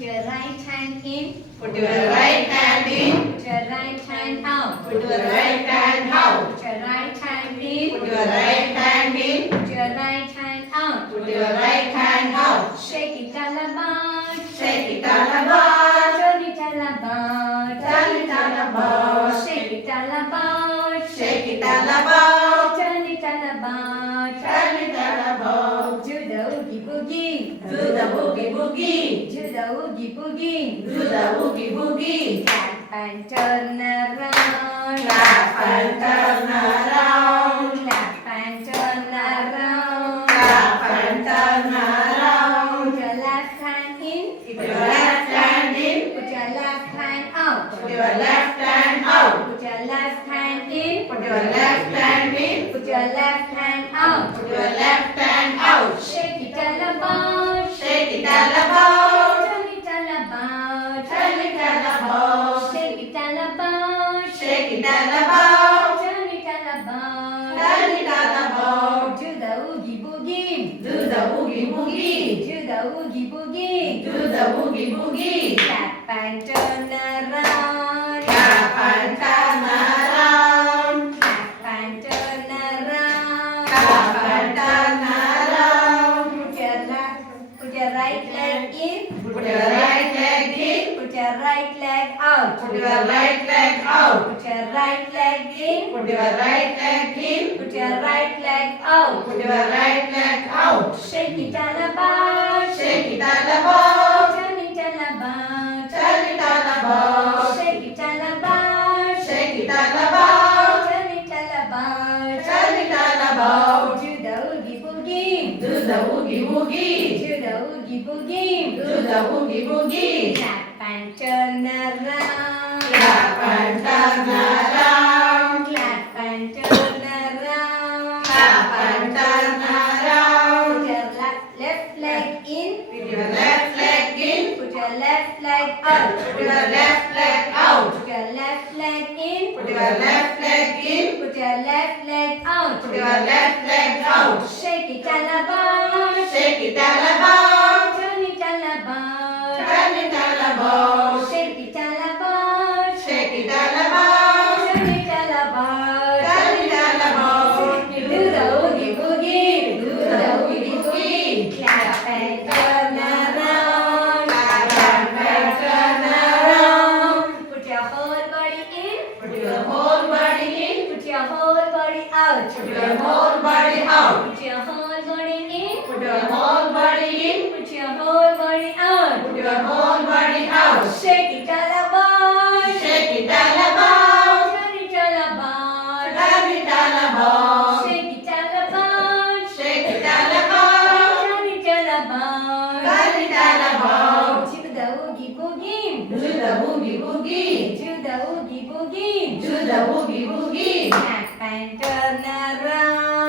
Put your right hand in. Put your right hand in. Put your right hand out. Put your right hand out. Put your right hand in. Put your right hand in. Put your right hand out. Put your right hand out. Shake it all about. Shake it all about. Turn it all about. Turn it all about. Shake it all about. Shake it all about. Turn it all about. Turn it all about. Do the oogie boogie. Do the boogie boogie. Do the oogie boogie. Do the boogie boogie. Clap and turn around. Clap and turn around. Clap and turn around. Clap and turn around. Put your left hand in. Put your left hand in. Put your left hand out. Put your left hand out. Put your left hand in. Put your left hand in. Put your left hand out. Put your left hand out. Shake it all about. Shake it all about. Turn it all about. Turn it all about. Shake it all about. Shake it all about. Turn it all about. Turn it all about. Do the oogie boogie. Do the boogie boogie. Do the oogie boogie. Do the boogie boogie. Clap and turn around. Clap and turn around. Clap and turn around. Clap and turn around. Put your right leg in. Put your right leg in. Put your right leg out. Put your right leg out. Put your right leg in. Put your right leg in. Put your right leg out. Put your right leg out. Shake it all about. Shake it all about. Turn it all about. Turn it all about. Shake it all about. Shake it all about. Turn it all about. Turn it all about. Do the oogie boogie. Do the boogie boogie. Do the oogie boogie. Do the boogie boogie. Clap and turn around. Clap and turn around. Clap and turn around. Clap and turn around. Put your left leg in. Put your left leg in. Put your left leg out. Put your left leg out. Put your left leg in. Put your left leg in. Put your left leg out. Put your left leg out. Shake it all about. Shake it all about. Turn it all about. Turn it all about. Shake it all about. Shake it all about. Turn it all about. Turn it all about. Do the oogie boogie. Do the boogie boogie. Clap and turn around. Clap and turn around. Put your whole body in. Put your whole body in. Put your whole body out. Put your whole body out. Put your whole body in. Put your whole body in. Put your whole body out. Put your whole body out. Shake it all about. Shake it all about. Turn it all about. Turn it all about. Shake it all about. Shake it all about. Turn it all about. Turn it all about. Do the oogie boogie. Do the boogie boogie. Do the oogie boogie. Do the boogie boogie. Clap and turn around.